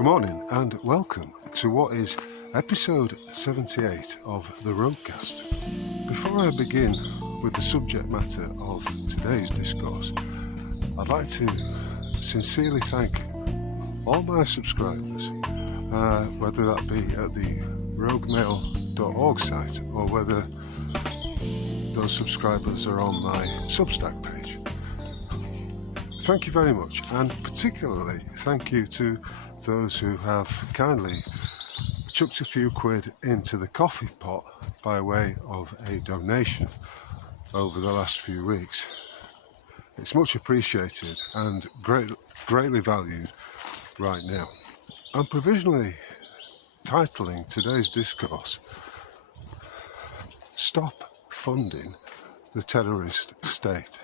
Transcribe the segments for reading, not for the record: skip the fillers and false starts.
Good morning and welcome to what is episode 78 of the Roadcast. Before I begin with the subject matter of today's discourse, I'd like to sincerely thank all my subscribers, whether that be at the roguemail.org site or whether those subscribers are on my Substack page. Thank you very much, and particularly thank you to those who have kindly chucked a few quid into the coffee pot by way of a donation over the last few weeks. It's much appreciated and greatly valued right now. I'm provisionally titling today's discourse, Stop Funding the Terrorist State.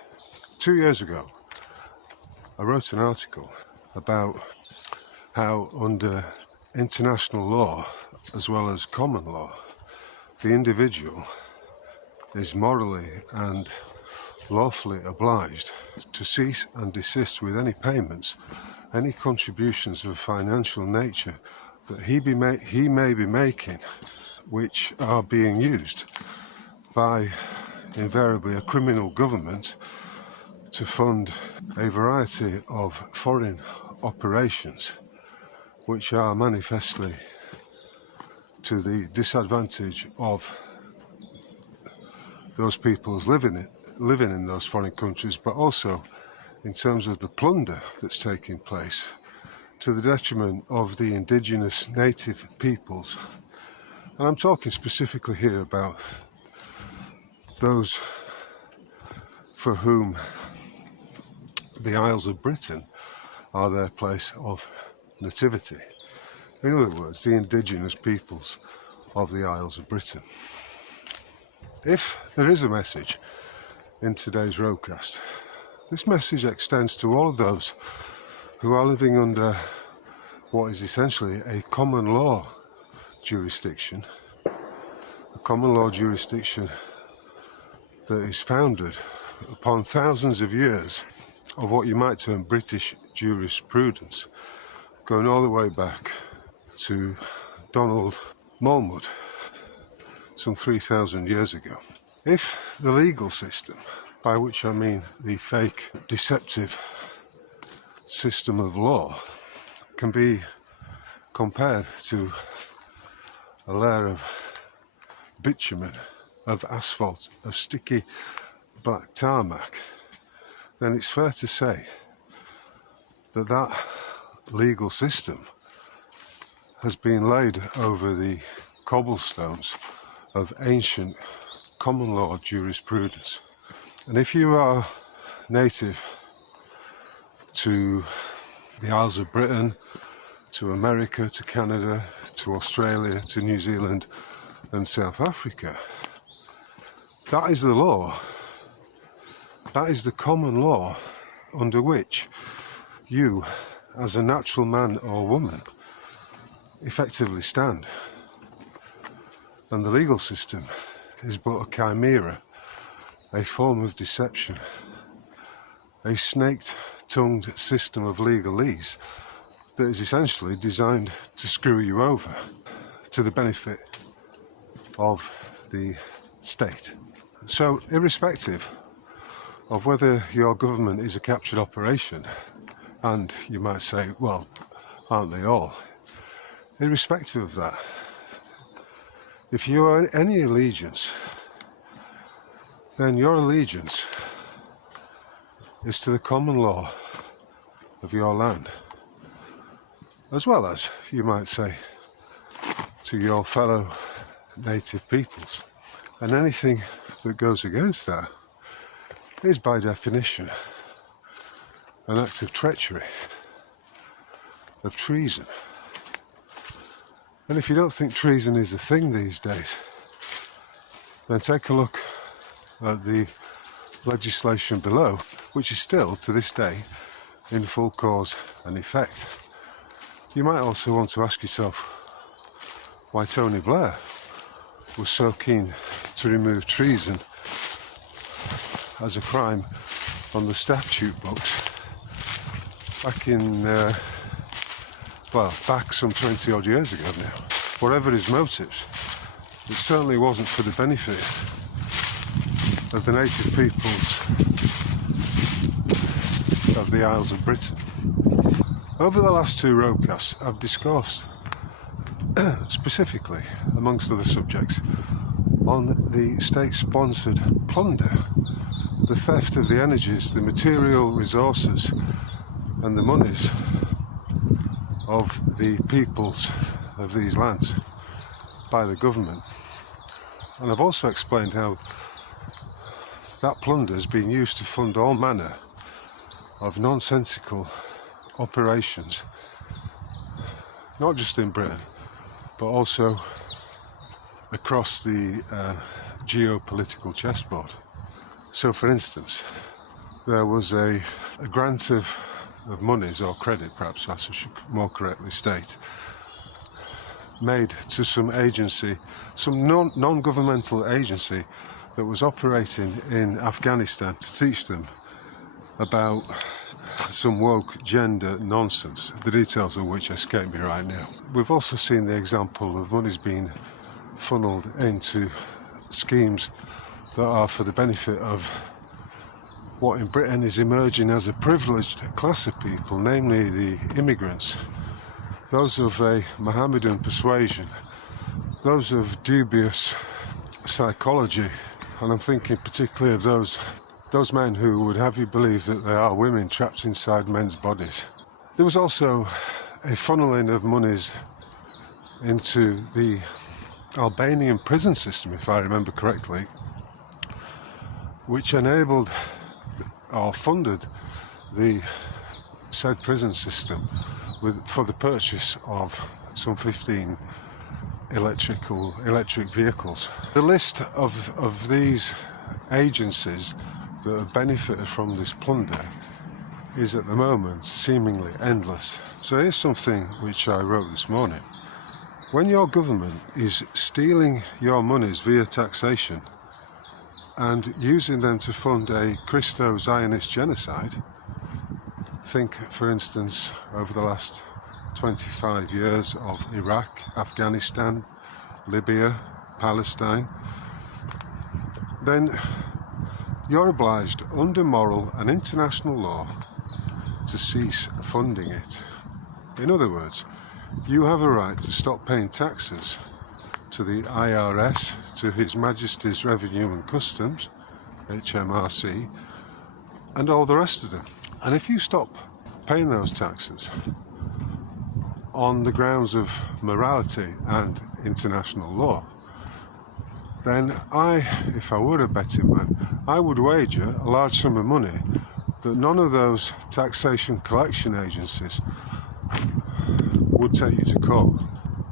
2 years ago, I wrote an article about how under international law as well as common law, the individual is morally and lawfully obliged to cease and desist with any payments, any contributions of a financial nature that he may be making, which are being used by invariably a criminal government to fund a variety of foreign operations which are manifestly to the disadvantage of those peoples living in those foreign countries, but also in terms of the plunder that's taking place to the detriment of the indigenous native peoples. And I'm talking specifically here about those for whom the Isles of Britain are their place of nativity. In other words, the indigenous peoples of the Isles of Britain. If there is a message in today's Roadcast, this message extends to all of those who are living under what is essentially a common law jurisdiction, a common law jurisdiction that is founded upon thousands of years of what you might term British jurisprudence, going all the way back to Donald Moelmud some 3,000 years ago. If the legal system, by which I mean the fake, deceptive system of law, can be compared to a layer of bitumen, of asphalt, of sticky black tarmac, then it's fair to say that that legal system has been laid over the cobblestones of ancient common law jurisprudence. And if you are native to the Isles of Britain, to America, to Canada, to Australia, to New Zealand and South Africa, that is the law. That is the common law under which you, as a natural man or woman, effectively stand. And the legal system is but a chimera, a form of deception, a snake-tongued system of legalese that is essentially designed to screw you over to the benefit of the state. So, irrespective of whether your government is a captured operation, and you might say, well, aren't they all? Irrespective of that, if you are any allegiance, then your allegiance is to the common law of your land, as well as, you might say, to your fellow native peoples. And anything that goes against that is by definition an act of treachery, of treason. And if you don't think treason is a thing these days, then take a look at the legislation below, which is still, to this day, in full cause and effect. You might also want to ask yourself why Tony Blair was so keen to remove treason as a crime on the statute books back in well, back some 20 odd years ago now. Whatever his motives, it certainly wasn't for the benefit of the native peoples of the Isles of Britain. Over the last two roadcasts, I've discussed specifically, amongst other subjects, on the state-sponsored plunder, the theft of the energies, the material resources and the monies of the peoples of these lands by the government. And I've also explained how that plunder has been used to fund all manner of nonsensical operations, not just in Britain, but also across the geopolitical chessboard. So, for instance, there was a grant of monies, or credit perhaps I should more correctly state, made to some agency, some non-governmental agency that was operating in Afghanistan to teach them about some woke gender nonsense, the details of which escape me right now. We've also seen the example of monies being funneled into schemes that are for the benefit of what in Britain is emerging as a privileged class of people, namely the immigrants, those of a Mohammedan persuasion, those of dubious psychology, and I'm thinking particularly of those men who would have you believe that they are women trapped inside men's bodies. There was also a funneling of monies into the Albanian prison system, if I remember correctly, which enabled or funded the said prison system for the purchase of some 15 electric vehicles. The list of these agencies that have benefited from this plunder is at the moment seemingly endless. So here's something which I wrote this morning. When your government is stealing your monies via taxation and using them to fund a Christo-Zionist genocide, think for instance over the last 25 years of Iraq, Afghanistan, Libya, Palestine, then you're obliged under moral and international law to cease funding it. In other words, you have a right to stop paying taxes to the IRS, to His Majesty's Revenue and Customs, HMRC, and all the rest of them. And if you stop paying those taxes on the grounds of morality and international law, then if I were a betting man, I would wager a large sum of money that none of those taxation collection agencies would take you to court.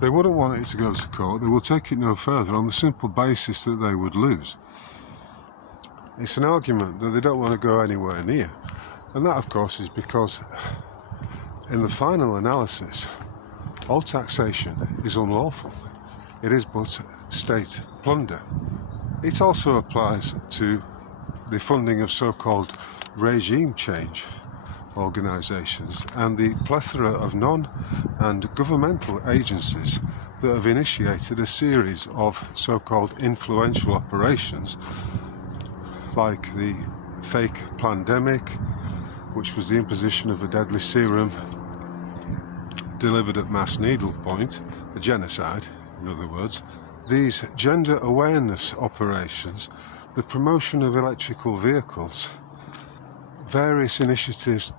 They wouldn't want it to go to court. They will take it no further on the simple basis that they would lose. It's an argument that they don't want to go anywhere near. And that, of course, is because in the final analysis, all taxation is unlawful. It is but state plunder. It also applies to the funding of so-called regime change organisations and the plethora of non- and governmental agencies that have initiated a series of so-called influential operations, like the fake pandemic, which was the imposition of a deadly serum delivered at mass needle point, a genocide, in other words. These gender awareness operations, the promotion of electrical vehicles, various initiatives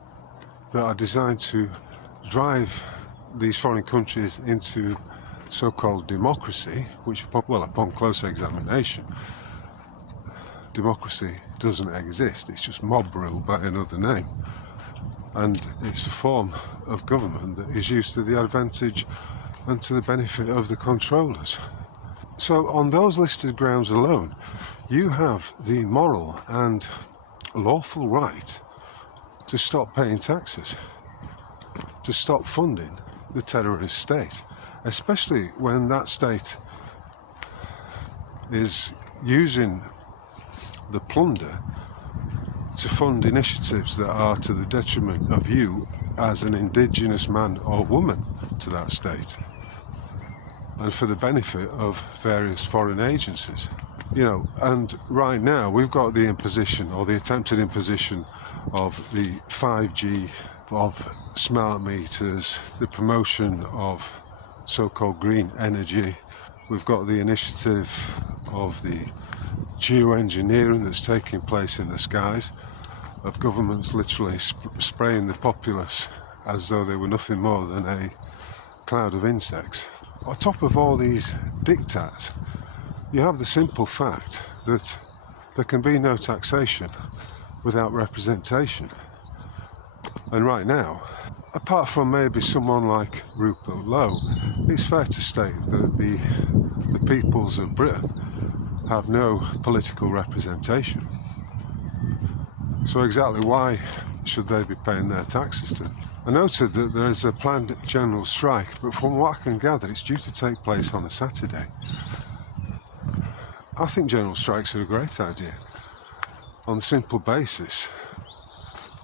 that are designed to drive these foreign countries into so-called democracy, which, well, upon close examination, democracy doesn't exist. It's just mob rule by another name. And it's a form of government that is used to the advantage and to the benefit of the controllers. So on those listed grounds alone, you have the moral and lawful right to stop paying taxes, to stop funding the terrorist state, especially when that state is using the plunder to fund initiatives that are to the detriment of you as an indigenous man or woman. to that state and for the benefit of various foreign agencies. You know, and right now we've got the imposition, or the attempted imposition, of the 5G, of smart meters, the promotion of so-called green energy. We've got the initiative of the geoengineering that's taking place in the skies, of governments literally spraying the populace as though they were nothing more than a cloud of insects. On top of all these diktats, you have the simple fact that there can be no taxation without representation. And right now, apart from maybe someone like Rupert Lowe, it's fair to state that the peoples of Britain have no political representation. So exactly why should they be paying their taxes to? I noted that there is a planned general strike, but from what I can gather, it's due to take place on a Saturday. I think general strikes are a great idea, on the simple basis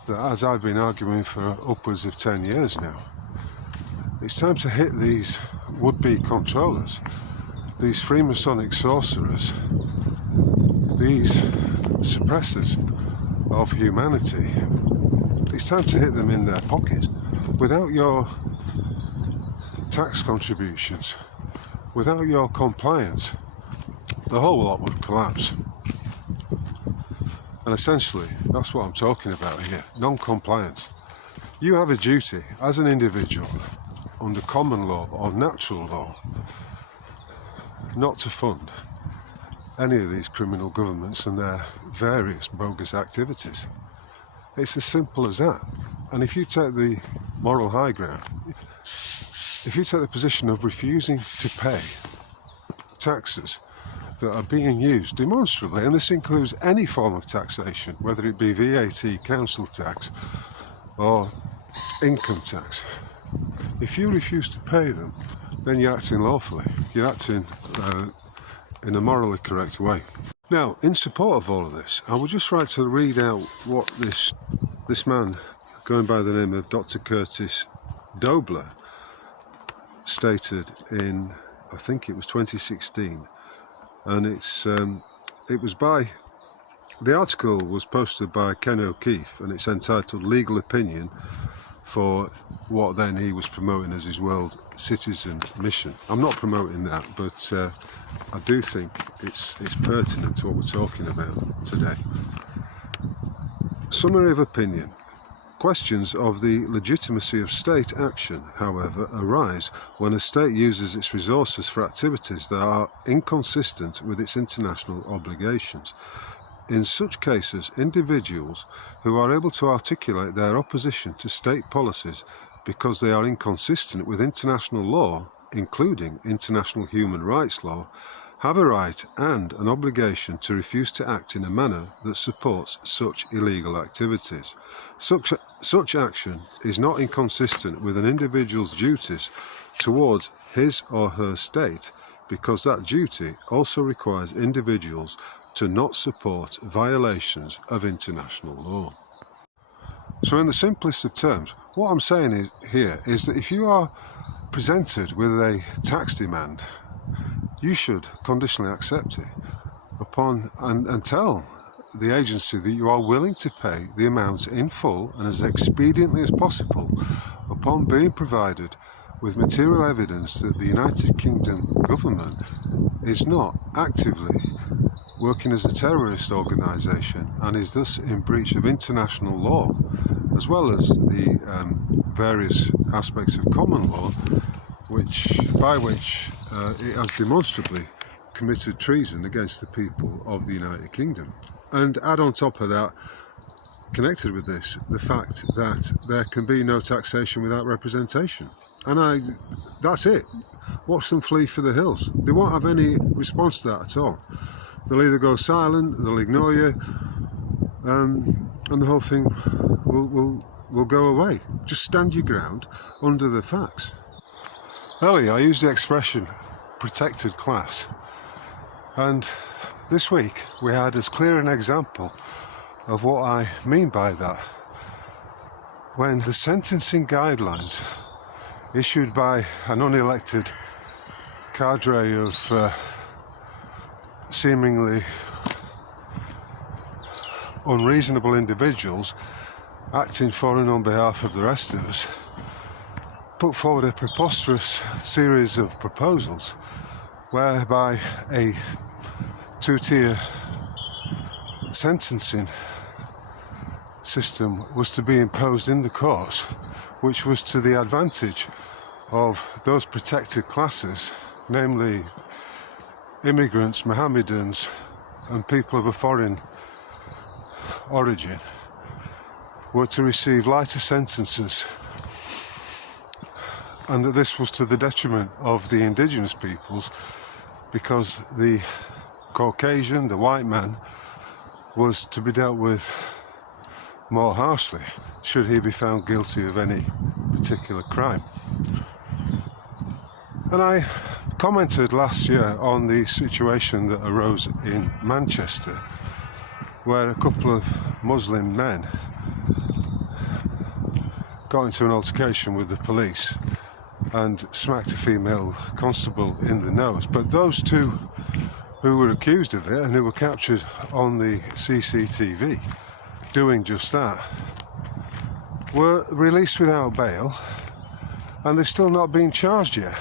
that, as I've been arguing for upwards of 10 years now, it's time to hit these would-be controllers, these Freemasonic sorcerers, these suppressors of humanity. It's time to hit them in their pockets. Without your tax contributions, without your compliance, the whole lot would collapse. And essentially, that's what I'm talking about here, non-compliance. You have a duty as an individual, under common law or natural law, not to fund any of these criminal governments and their various bogus activities. It's as simple as that. And if you take the moral high ground, if you take the position of refusing to pay taxes that are being used demonstrably, and this includes any form of taxation, whether it be VAT, council tax, or income tax, if you refuse to pay them, then you're acting lawfully. You're acting in a morally correct way. Now, in support of all of this, I would just like to read out what this man, going by the name of Dr. Curtis Dobler, stated in, I think it was 2016, and it was by, the article was posted by Ken O'Keefe, and it's entitled "Legal Opinion for what then he was promoting as his World Citizen Mission." I'm not promoting that, but I do think it's pertinent to what we're talking about today. Summary of opinion. Questions of the legitimacy of state action, however, arise when a state uses its resources for activities that are inconsistent with its international obligations. In such cases, individuals who are able to articulate their opposition to state policies because they are inconsistent with international law, including international human rights law, have a right and an obligation to refuse to act in a manner that supports such illegal activities. Such action is not inconsistent with an individual's duties towards his or her state, because that duty also requires individuals to not support violations of international law. So in the simplest of terms, what I'm saying here is that if you are presented with a tax demand, you should conditionally accept it and tell the agency that you are willing to pay the amount in full and as expediently as possible upon being provided with material evidence that the United Kingdom government is not actively working as a terrorist organisation and is thus in breach of international law, as well as the various aspects of common law by which it has demonstrably committed treason against the people of the United Kingdom. And add on top of that, connected with this, the fact that there can be no taxation without representation. And that's it. Watch them flee for the hills. They won't have any response to that at all. They'll either go silent, they'll ignore you, and the whole thing will go away. Just stand your ground under the facts. Earlier I used the expression protected class, and this week we had as clear an example of what I mean by that when the sentencing guidelines issued by an unelected cadre of seemingly unreasonable individuals acting for and on behalf of the rest of us, put forward a preposterous series of proposals whereby a two-tier sentencing system was to be imposed in the courts, which was to the advantage of those protected classes, namely immigrants, Mohammedans and people of a foreign origin, were to receive lighter sentences, and that this was to the detriment of the indigenous peoples, because the Caucasian, the white man, was to be dealt with more harshly should he be found guilty of any particular crime. And I commented last year on the situation that arose in Manchester, where a couple of Muslim men got into an altercation with the police and smacked a female constable in the nose. But those two who were accused of it and who were captured on the CCTV doing just that were released without bail, and they've still not been charged yet.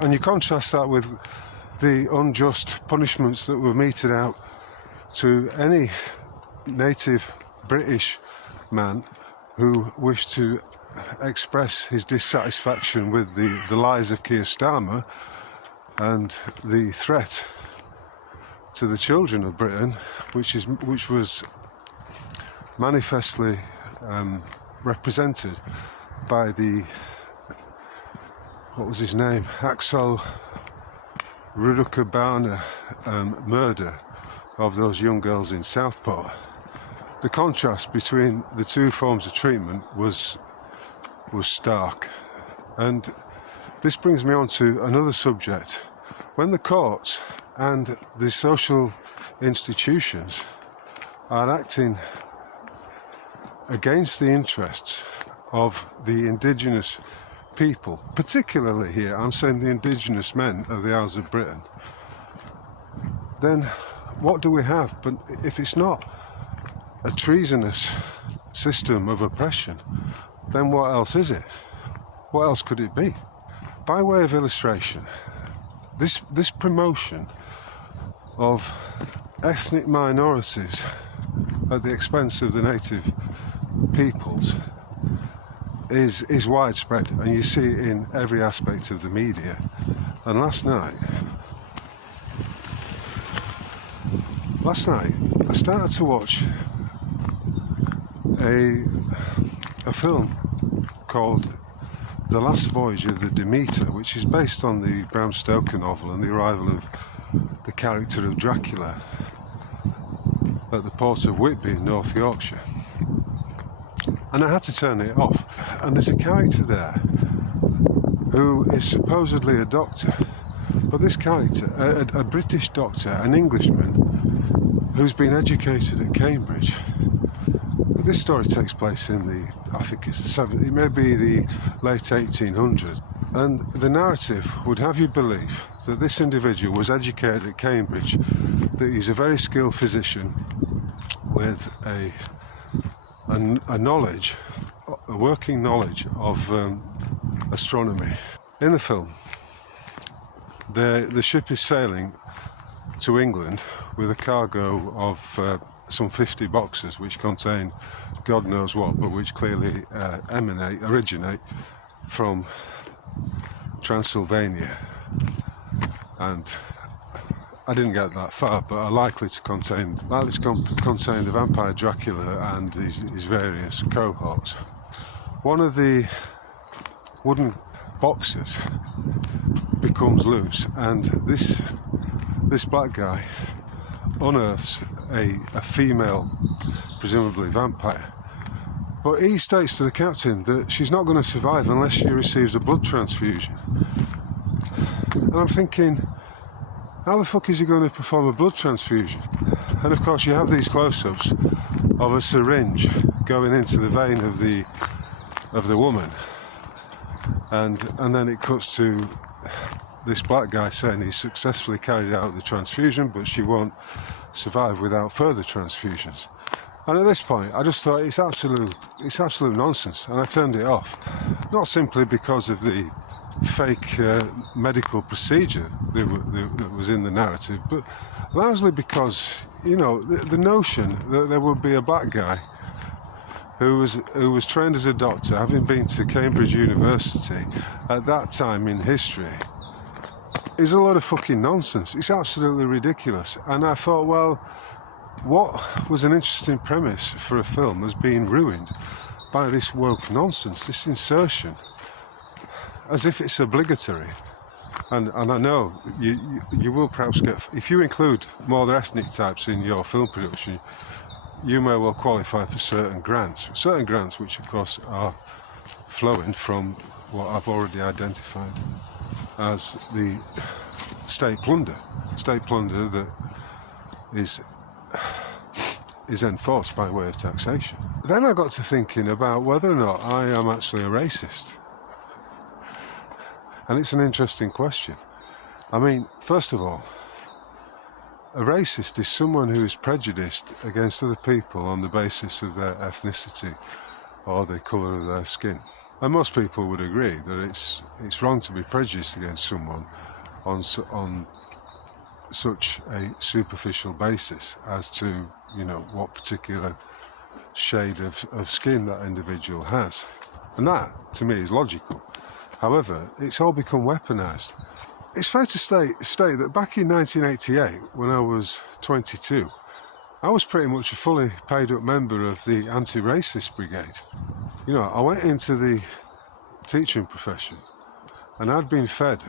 And you contrast that with the unjust punishments that were meted out to any native British man who wished to express his dissatisfaction with the lies of Keir Starmer and the threat to the children of Britain, which was manifestly represented by the, what was his name, Axel Rudukabana murder of those young girls in Southport. The contrast between the two forms of treatment was stark. And this brings me on to another subject. When the courts and the social institutions are acting against the interests of the indigenous people, particularly here, I'm saying the indigenous men of the Isles of Britain, then what do we have? But if it's not a treasonous system of oppression, then what else is it? What else could it be? By way of illustration, this promotion of ethnic minorities at the expense of the native peoples is widespread, and you see it in every aspect of the media. And last night I started to watch a film called The Last Voyage of the Demeter, which is based on the Bram Stoker novel and the arrival of the character of Dracula at the port of Whitby in North Yorkshire. And I had to turn it off. And there's a character there who is supposedly a doctor, but this character, a British doctor, an Englishman, who's been educated at Cambridge. But this story takes place in it may be the late 1800s. And the narrative would have you believe that this individual was educated at Cambridge, that he's a very skilled physician with a knowledge, a working knowledge of astronomy. In the film, the ship is sailing to England with a cargo of some 50 boxes which contain God knows what, but which clearly originate from Transylvania. And I didn't get that far, but are likely to contain the vampire Dracula and his various cohorts. One of the wooden boxes becomes loose, and this black guy unearths a female, presumably vampire. But he states to the captain that she's not going to survive unless she receives a blood transfusion. And I'm thinking, how the fuck is he going to perform a blood transfusion? And of course you have these close-ups of a syringe going into the vein of the of the woman, and then it cuts to this black guy saying he's successfully carried out the transfusion, but she won't survive without further transfusions. And at this point, I just thought it's absolute nonsense, and I turned it off. Not simply because of the fake medical procedure that was in the narrative, but largely because, you know, the notion that there would be a black guy who was trained as a doctor, having been to Cambridge University at that time in history, is a lot of fucking nonsense. It's absolutely ridiculous. And I thought, well, what was an interesting premise for a film has been ruined by this woke nonsense, this insertion, as if it's obligatory. And I know you will perhaps get, if you include more ethnic types in your film production, you may well qualify for certain grants which of course are flowing from what I've already identified as the state plunder that is enforced by way of taxation. Then I got to thinking about whether or not I am actually a racist. And it's an interesting question. I mean, first of all, a racist is someone who is prejudiced against other people on the basis of their ethnicity or the colour of their skin. And most people would agree that it's wrong to be prejudiced against someone on such a superficial basis as to, you know, what particular shade of skin that individual has. And that, to me, is logical. However, it's all become weaponised. It's fair to state that back in 1988, when I was 22, I was pretty much a fully paid up member of the anti-racist brigade. You know, I went into the teaching profession and I'd been fed,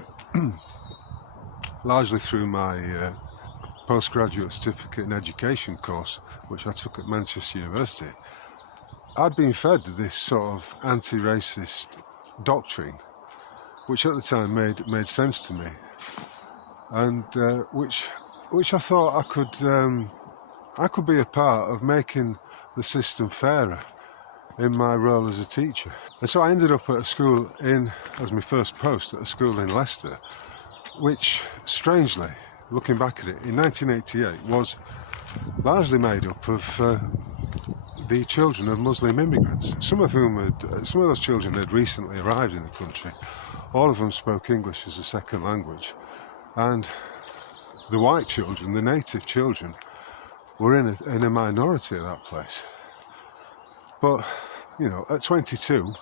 largely through my postgraduate certificate in education course, which I took at Manchester University, I'd been fed this sort of anti-racist doctrine, which at the time made sense to me, and which I thought I could be a part of making the system fairer in my role as a teacher. And so I ended up at a school as my first post at a school in Leicester, which, strangely, looking back at it, in 1988 was largely made up of the children of Muslim immigrants, some of those children had recently arrived in the country. All of them spoke English as a second language, and the white children, the native children, were in a minority at that place. But, you know, at 22,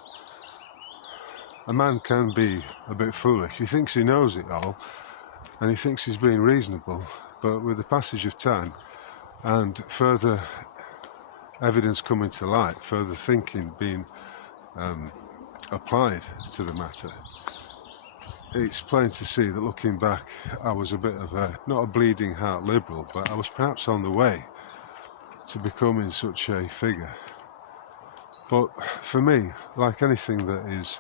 a man can be a bit foolish. He thinks he knows it all, and he thinks he's being reasonable, but with the passage of time and further evidence coming to light, further thinking being applied to the matter, it's plain to see that looking back, I was a bit of not a bleeding heart liberal, but I was perhaps on the way to becoming such a figure. But for me, like anything that is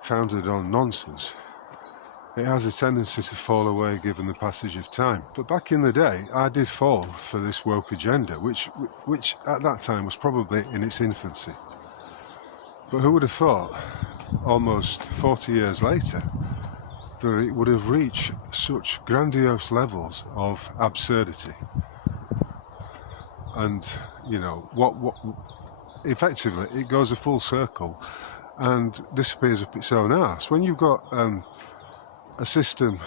founded on nonsense, it has a tendency to fall away given the passage of time. But back in the day, I did fall for this woke agenda, which at that time was probably in its infancy. But who would have thought, almost 40 years later, that it would have reached such grandiose levels of absurdity? And, you know, what effectively, it goes a full circle and disappears up its own arse. When you've got a system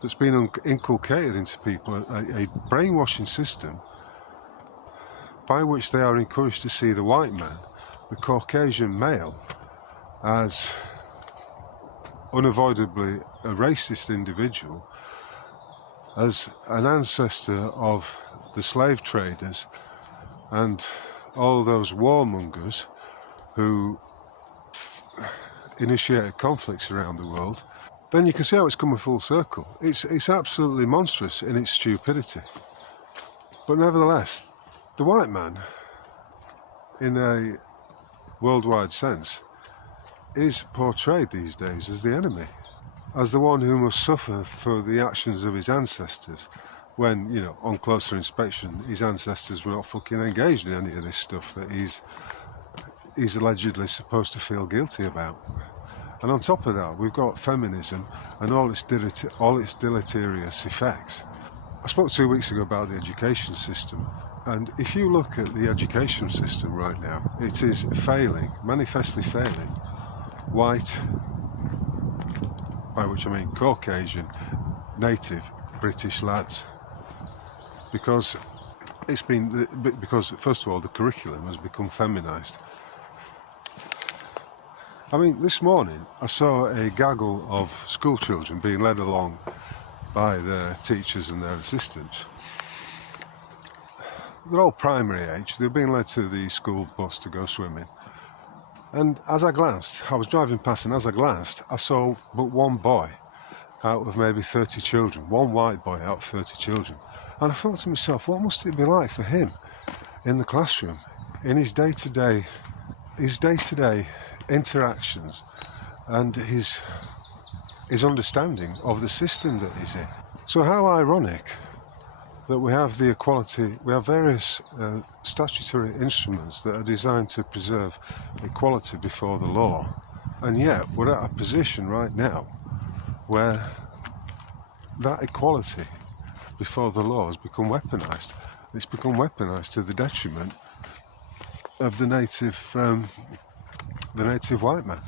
that's been inculcated into people, a brainwashing system by which they are encouraged to see the white man, the Caucasian male, as unavoidably a racist individual, as an ancestor of the slave traders and all those warmongers who initiated conflicts around the world, then you can see how it's come a full circle. It's absolutely monstrous in its stupidity. But nevertheless, the white man, in a worldwide sense, is portrayed these days as the enemy, as the one who must suffer for the actions of his ancestors, when, you know, on closer inspection, his ancestors were not fucking engaged in any of this stuff that he's allegedly supposed to feel guilty about. And on top of that, we've got feminism and all its deleterious effects. I spoke 2 weeks ago about the education system, and if you look at the education system right now, it is failing, manifestly failing, white, by which I mean Caucasian, native British lads, because first of all the curriculum has become feminised. I mean, this morning I saw a gaggle of school children being led along by their teachers and their assistants. They're all primary age. They're being led to the school bus to go swimming. And as I glanced, I was driving past, and as I glanced, I saw but one boy out of maybe 30 children, one white boy out of 30 children. And I thought to myself, what must it be like for him in the classroom, in his day-to-day interactions and his understanding of the system that he's in. So how ironic that we have the equality, we have various statutory instruments that are designed to preserve equality before the law, and yet we're at a position right now where that equality before the law has become weaponised. It's become weaponised to the detriment of the native white man.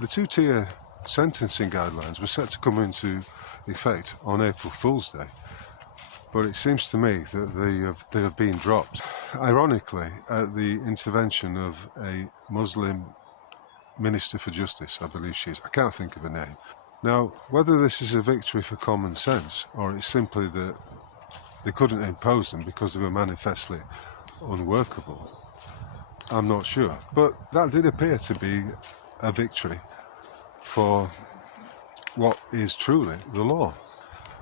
The two-tier sentencing guidelines were set to come into effect on April Fool's Day, but it seems to me that they have been dropped. Ironically, at the intervention of a Muslim Minister for Justice, I believe she is. I can't think of her name. Now, whether this is a victory for common sense, or it's simply that they couldn't impose them because they were manifestly unworkable, I'm not sure. But that did appear to be a victory for what is truly the law.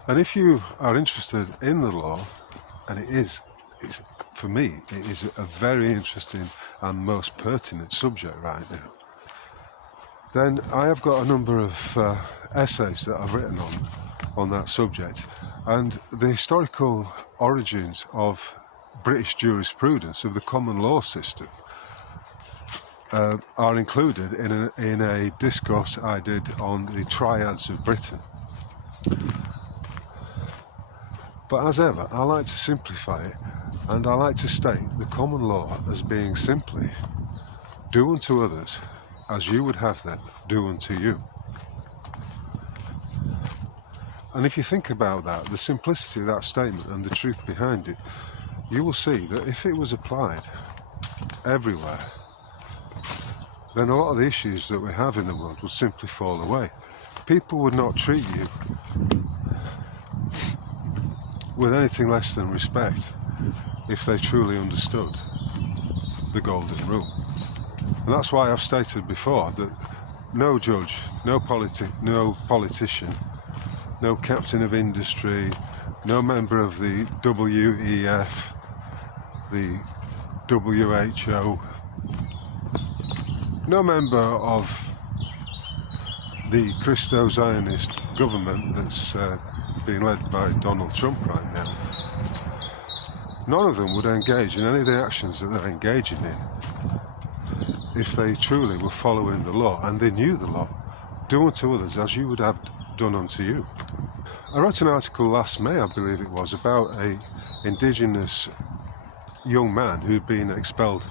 And if you are interested in the law, and for me, it is a very interesting and most pertinent subject right now, then I have got a number of essays that I've written on that subject, and the historical origins of British jurisprudence, of the common law system, are included in a discourse I did on the triads of Britain. But as ever, I like to simplify it, and I like to state the common law as being simply do unto others as you would have them do unto you. And if you think about that, the simplicity of that statement and the truth behind it, you will see that if it was applied everywhere, then a lot of the issues that we have in the world would simply fall away. People would not treat you with anything less than respect if they truly understood the golden rule. And that's why I've stated before that no judge, no politician, no captain of industry, no member of the WEF, the WHO, no member of the Christo-Zionist government that's being led by Donald Trump right now, none of them would engage in any of the actions that they're engaging in if they truly were following the law and they knew the law. Do unto others as you would have done unto you. I wrote an article last May, I believe it was, about a indigenous young man who'd been expelled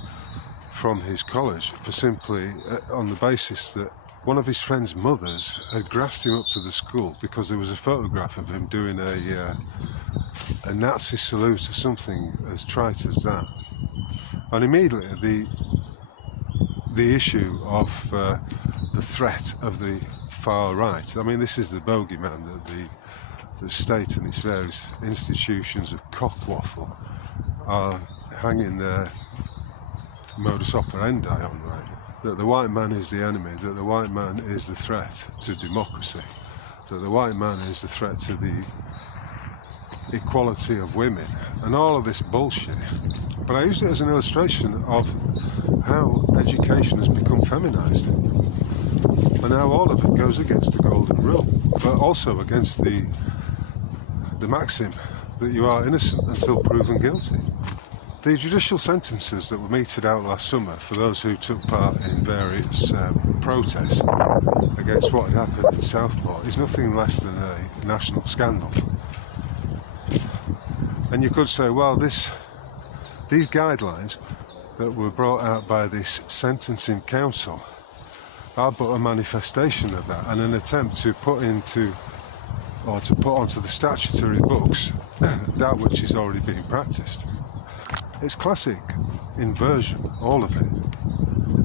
from his college for simply on the basis that one of his friend's mothers had grassed him up to the school because there was a photograph of him doing a Nazi salute or something as trite as that. And immediately the issue of the threat of the far right, I mean, this is the bogeyman that the state and its various institutions of cockwaffle are hanging their modus operandi on, right? That the white man is the enemy, that the white man is the threat to democracy, that the white man is the threat to the equality of women, and all of this bullshit. But I used it as an illustration of how education has become feminised, and how all of it goes against the golden rule, but also against the maxim that you are innocent until proven guilty. The judicial sentences that were meted out last summer for those who took part in various protests against what had happened in Southport is nothing less than a national scandal. And you could say, well, these guidelines that were brought out by this sentencing council are but a manifestation of that, and an attempt to put onto the statutory books that which is already being practiced. It's classic inversion, all of it,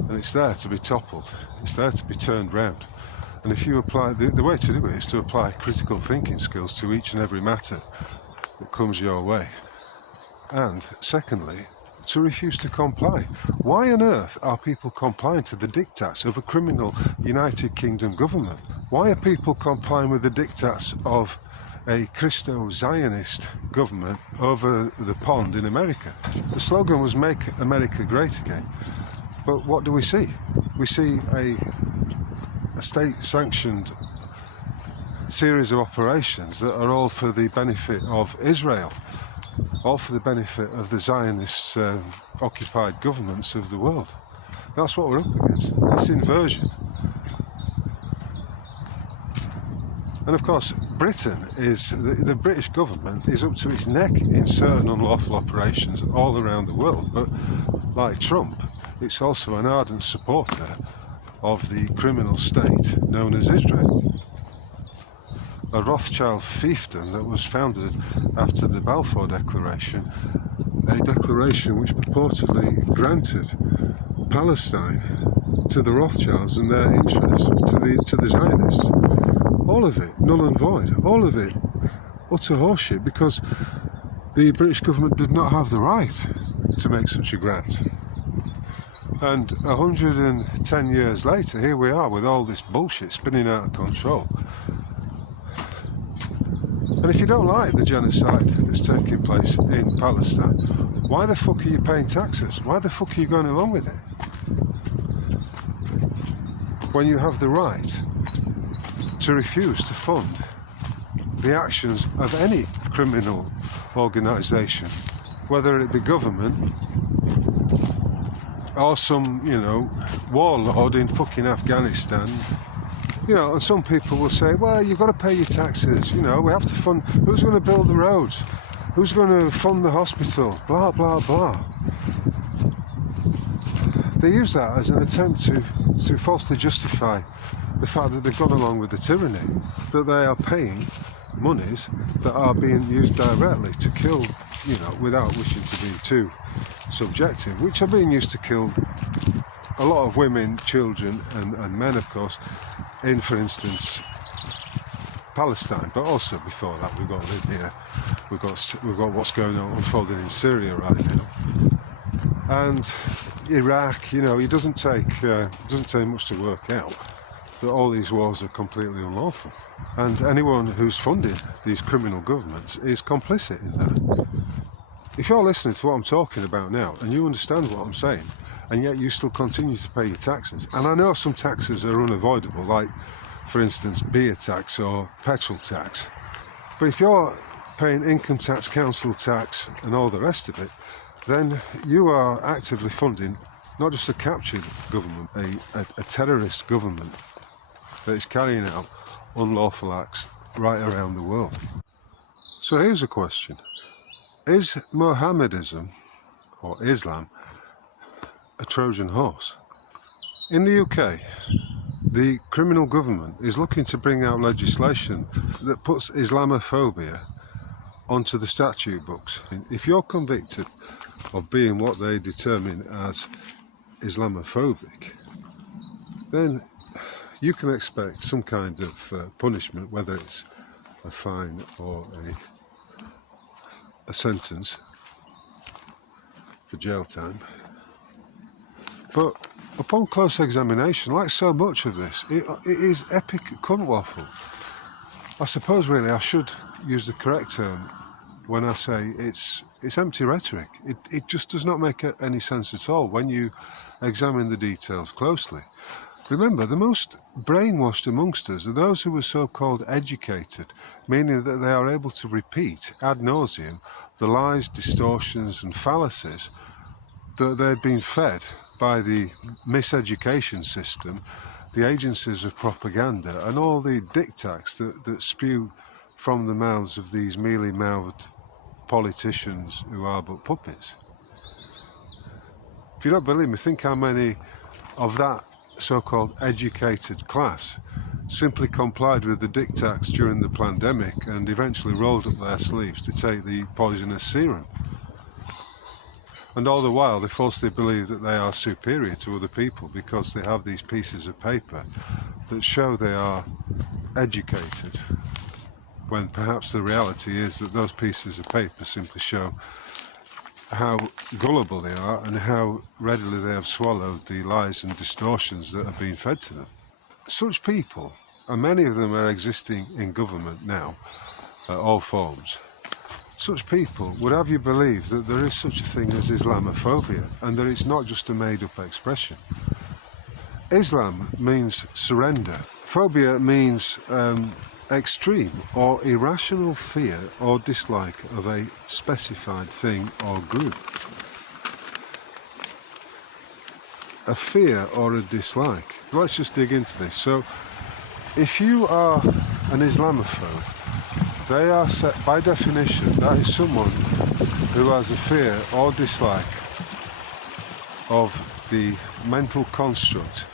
and it's there to be toppled, it's there to be turned round. And if you apply, the way to do it is to apply critical thinking skills to each and every matter that comes your way. And secondly, to refuse to comply. Why on earth are people complying to the diktats of a criminal United Kingdom government? Why are people complying with the diktats of a Christo-Zionist government over the pond in America? The slogan was "Make America Great Again." But what do we see? We see a state-sanctioned series of operations that are all for the benefit of Israel, all for the benefit of the Zionist occupied governments of the world. That's what we're up against, this inversion. And of course, Britain is, the British government is up to its neck in certain unlawful operations all around the world, but like Trump, it's also an ardent supporter of the criminal state known as Israel. A Rothschild fiefdom that was founded after the Balfour Declaration, a declaration which purportedly granted Palestine to the Rothschilds and their interests, to the Zionists. All of it null and void, all of it utter horseshit, because the British government did not have the right to make such a grant. And 110 years later, here we are with all this bullshit spinning out of control. And if you don't like the genocide that's taking place in Palestine, why the fuck are you paying taxes? Why the fuck are you going along with it? When you have the right to refuse to fund the actions of any criminal organisation, whether it be government or some, warlord in fucking Afghanistan. And some people will say, well, you've got to pay your taxes, we have to fund, who's going to build the roads? Who's going to fund the hospital? Blah, blah, blah. They use that as an attempt to falsely justify the fact that they've gone along with the tyranny, that they are paying monies that are being used directly to kill, without wishing to be too subjective, which are being used to kill a lot of women, children and men, of course, in, for instance, Palestine, but also before that we've got Libya, we've got what's going on unfolding in Syria right now, and Iraq. It doesn't take much to work out that all these wars are completely unlawful, and anyone who's funded these criminal governments is complicit in that. If you're listening to what I'm talking about now and you understand what I'm saying, and yet you still continue to pay your taxes, and I know some taxes are unavoidable, like for instance beer tax or petrol tax, but if you're paying income tax, council tax and all the rest of it, then you are actively funding not just a captured government, a terrorist government that is carrying out unlawful acts right around the world. So here's a question: is Mohammedism or Islam a Trojan horse? In the UK, the criminal government is looking to bring out legislation that puts Islamophobia onto the statute books. If you're convicted of being what they determine as Islamophobic, then you can expect some kind of punishment, whether it's a fine or a sentence for jail time. But upon close examination, like so much of this, it is epic cunt waffle. I suppose really I should use the correct term when I say it's empty rhetoric. It just does not make any sense at all when you examine the details closely. Remember, the most brainwashed amongst us are those who are so-called educated, meaning that they are able to repeat ad nauseum the lies, distortions and fallacies that they'd been fed by the miseducation system, the agencies of propaganda and all the diktats that spew from the mouths of these mealy-mouthed politicians who are but puppets. If you don't believe me, think how many of that so-called educated class simply complied with the diktats during the pandemic and eventually rolled up their sleeves to take the poisonous serum. And all the while they falsely believe that they are superior to other people because they have these pieces of paper that show they are educated, when perhaps the reality is that those pieces of paper simply show how gullible they are and how readily they have swallowed the lies and distortions that have been fed to them. Such people, and many of them are existing in government now, all forms, such people would have you believe that there is such a thing as Islamophobia and that it's not just a made-up expression. Islam means surrender. Phobia means extreme or irrational fear or dislike of a specified thing or group. A fear or a dislike. Let's just dig into this. So, if you are an Islamophobe, they are set, by definition, that is someone who has a fear or dislike of the mental construct,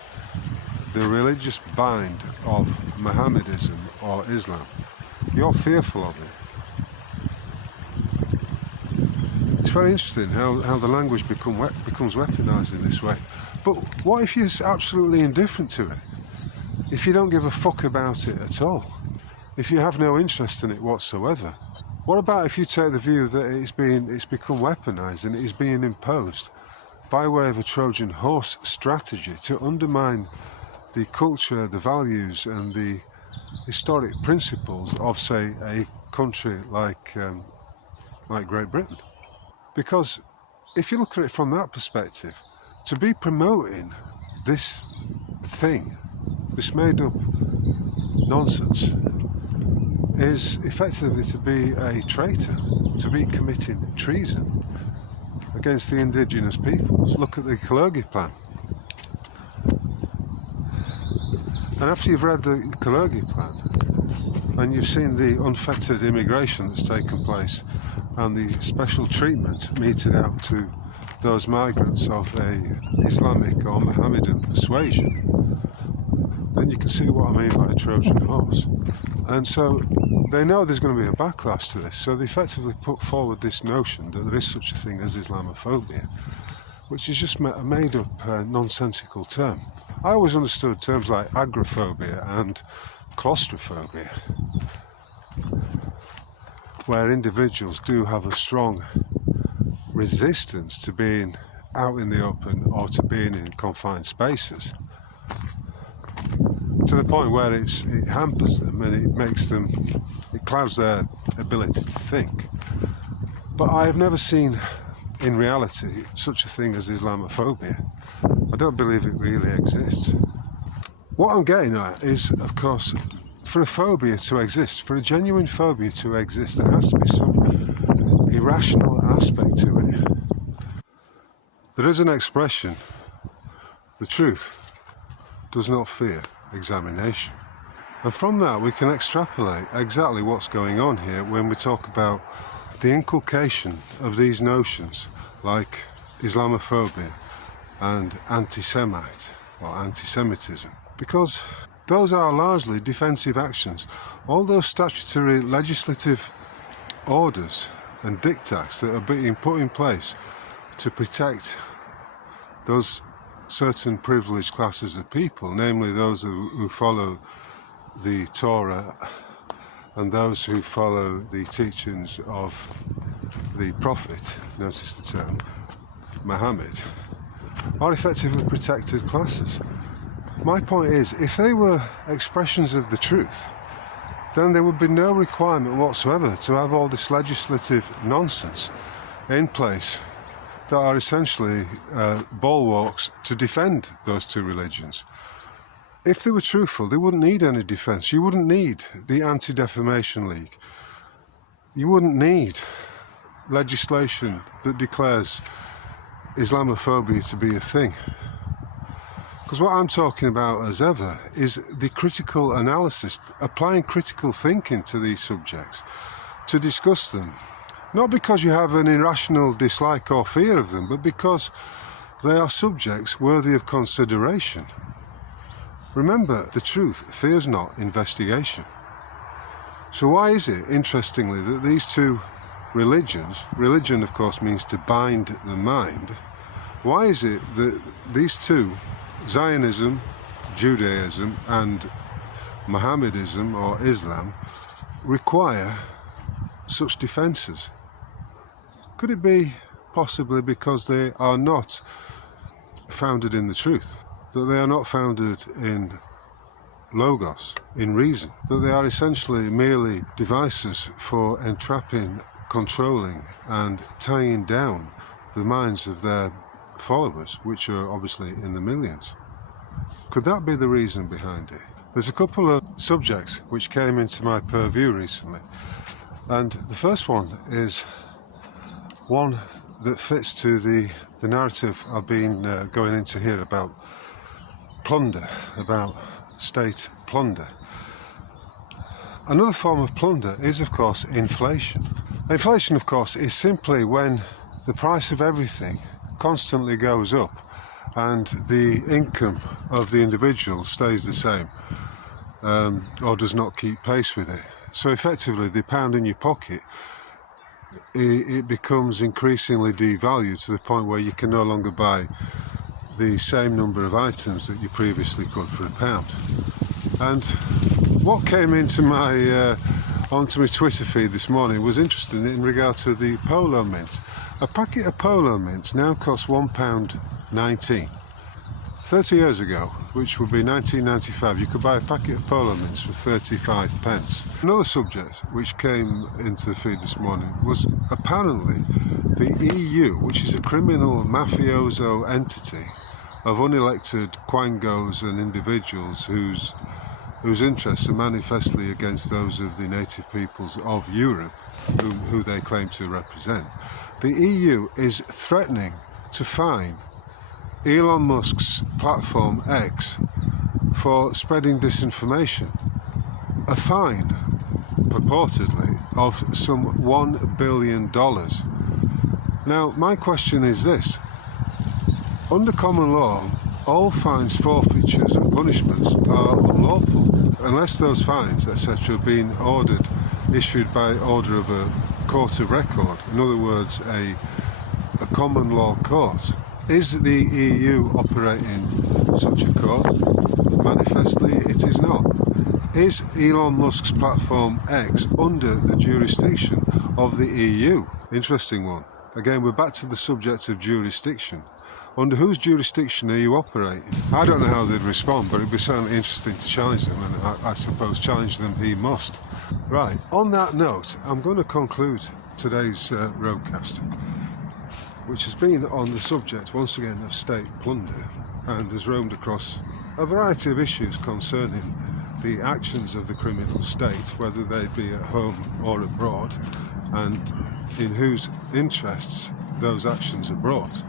the religious bind of Mohammedanism or Islam. You're fearful of it. It's very interesting how the language becomes weaponized in this way. But what if you're absolutely indifferent to it? If you don't give a fuck about it at all? If you have no interest in it whatsoever? What about if you take the view that it's become weaponized and it is being imposed by way of a Trojan horse strategy to undermine the culture, the values and the historic principles of, say, a country like Great Britain? Because if you look at it from that perspective, to be promoting this thing, this made-up nonsense, is effectively to be a traitor, to be committing treason against the indigenous peoples. Look at the Kalergi Plan. And after you've read the Kalergi Plan and you've seen the unfettered immigration that's taken place and the special treatment meted out to those migrants of a Islamic or Mohammedan persuasion, then you can see what I mean by a Trojan horse. And so they know there's going to be a backlash to this, so they effectively put forward this notion that there is such a thing as Islamophobia, which is just a made-up nonsensical term. I always understood terms like agoraphobia and claustrophobia, where individuals do have a strong resistance to being out in the open or to being in confined spaces, to the point where it hampers them and it clouds their ability to think. But I have never seen in reality such a thing as Islamophobia. I don't believe it really exists. What I'm getting at is, of course, for a phobia to exist, for a genuine phobia to exist, there has to be some irrational aspect to it. There is an expression, the truth does not fear examination. And from that we can extrapolate exactly what's going on here when we talk about the inculcation of these notions like Islamophobia and anti-Semite or anti-Semitism, because those are largely defensive actions. All those statutory legislative orders and diktats that are being put in place to protect those certain privileged classes of people, namely those who follow the Torah and those who follow the teachings of the Prophet, notice the term, Muhammad, are effectively protected classes. My point is, if they were expressions of the truth, then there would be no requirement whatsoever to have all this legislative nonsense in place that are essentially bulwarks to defend those two religions. If they were truthful, they wouldn't need any defence. You wouldn't need the Anti-Defamation League. You wouldn't need legislation that declares Islamophobia to be a thing. Because what I'm talking about as ever is the critical analysis, applying critical thinking to these subjects, to discuss them. Not because you have an irrational dislike or fear of them, but because they are subjects worthy of consideration. Remember, the truth fears not investigation. So why is it, interestingly, that these two religions, religion of course means to bind the mind, why is it that these two, Zionism, Judaism and Mohammedism or Islam, require such defences? Could it be possibly because they are not founded in the truth, that they are not founded in logos, in reason, that they are essentially merely devices for entrapping, controlling and tying down the minds of their followers, which are obviously in the millions? Could that be the reason behind it? There's a couple of subjects which came into my purview recently, and the first one is one that fits to the narrative I've been going into here about plunder, about state plunder. Another form of plunder is, of course, inflation. Inflation, of course, is simply when the price of everything constantly goes up and the income of the individual stays the same, or does not keep pace with it. So effectively, the pound in your pocket, it becomes increasingly devalued to the point where you can no longer buy the same number of items that you previously could for £1. And what came into onto my Twitter feed this morning was interesting in regard to the polo mint. A packet of polo mints now costs £1.19. 30 years ago, which would be 1995, you could buy a packet of polo mints for 35 pence. Another subject which came into the feed this morning was apparently the EU, which is a criminal mafioso entity of unelected quangos and individuals whose interests are manifestly against those of the native peoples of Europe, who they claim to represent. The EU is threatening to fine Elon Musk's platform X for spreading disinformation. A fine, purportedly, of some $1 billion. Now, my question is this. Under common law, all fines, forfeitures and punishments are unlawful, unless those fines, etc., have been issued by order of a court of record, in other words, a common law court. Is the EU operating such a court? Manifestly, it is not. Is Elon Musk's platform X under the jurisdiction of the EU? Interesting one. Again, we're back to the subject of jurisdiction. Under whose jurisdiction are you operating? I don't know how they'd respond, but it'd be certainly interesting to challenge them, and I suppose challenge them he must. Right, on that note, I'm going to conclude today's roadcast, which has been on the subject, once again, of state plunder, and has roamed across a variety of issues concerning the actions of the criminal state, whether they be at home or abroad, and in whose interests those actions are brought.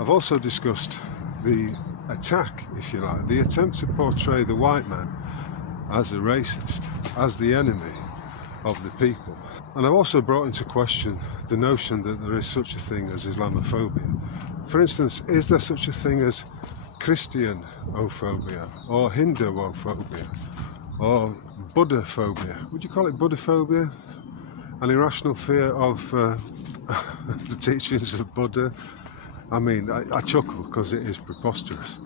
I've also discussed the attack, if you like, the attempt to portray the white man as a racist, as the enemy of the people. And I've also brought into question the notion that there is such a thing as Islamophobia. For instance, is there such a thing as Christianophobia or Hinduophobia or Buddhaphobia? Would you call it Buddhaphobia? An irrational fear of the teachings of Buddha? I mean, I chuckle because it is preposterous.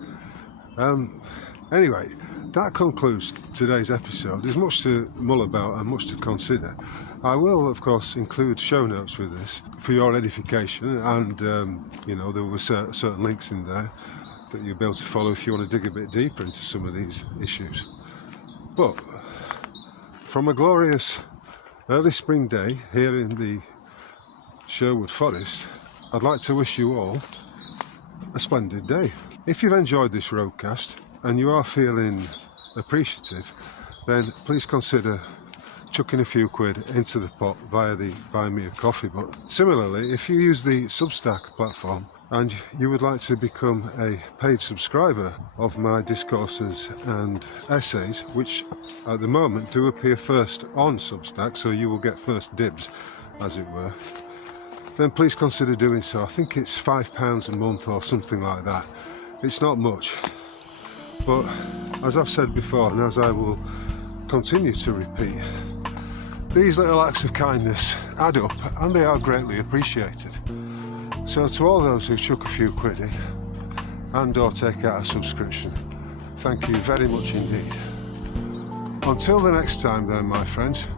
Anyway, that concludes today's episode. There's much to mull about and much to consider. I will, of course, include show notes with this for your edification, and there were certain links in there that you'll be able to follow if you want to dig a bit deeper into some of these issues. But from a glorious early spring day here in the Sherwood Forest, I'd like to wish you all a splendid day. If you've enjoyed this roadcast and you are feeling appreciative, then please consider chucking a few quid into the pot via the Buy Me a Coffee. But similarly, if you use the Substack platform and you would like to become a paid subscriber of my discourses and essays, which at the moment do appear first on Substack, so you will get first dibs, as it were, then please consider doing so. I think it's £5 a month or something like that. It's not much, but as I've said before, and as I will continue to repeat, these little acts of kindness add up and they are greatly appreciated. So to all those who chuck a few quid in and or take out a subscription, thank you very much indeed. Until the next time then, my friends,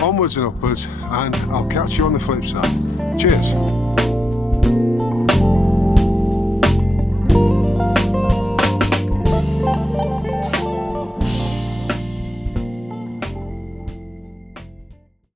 onwards and upwards, and I'll catch you on the flip side. Cheers.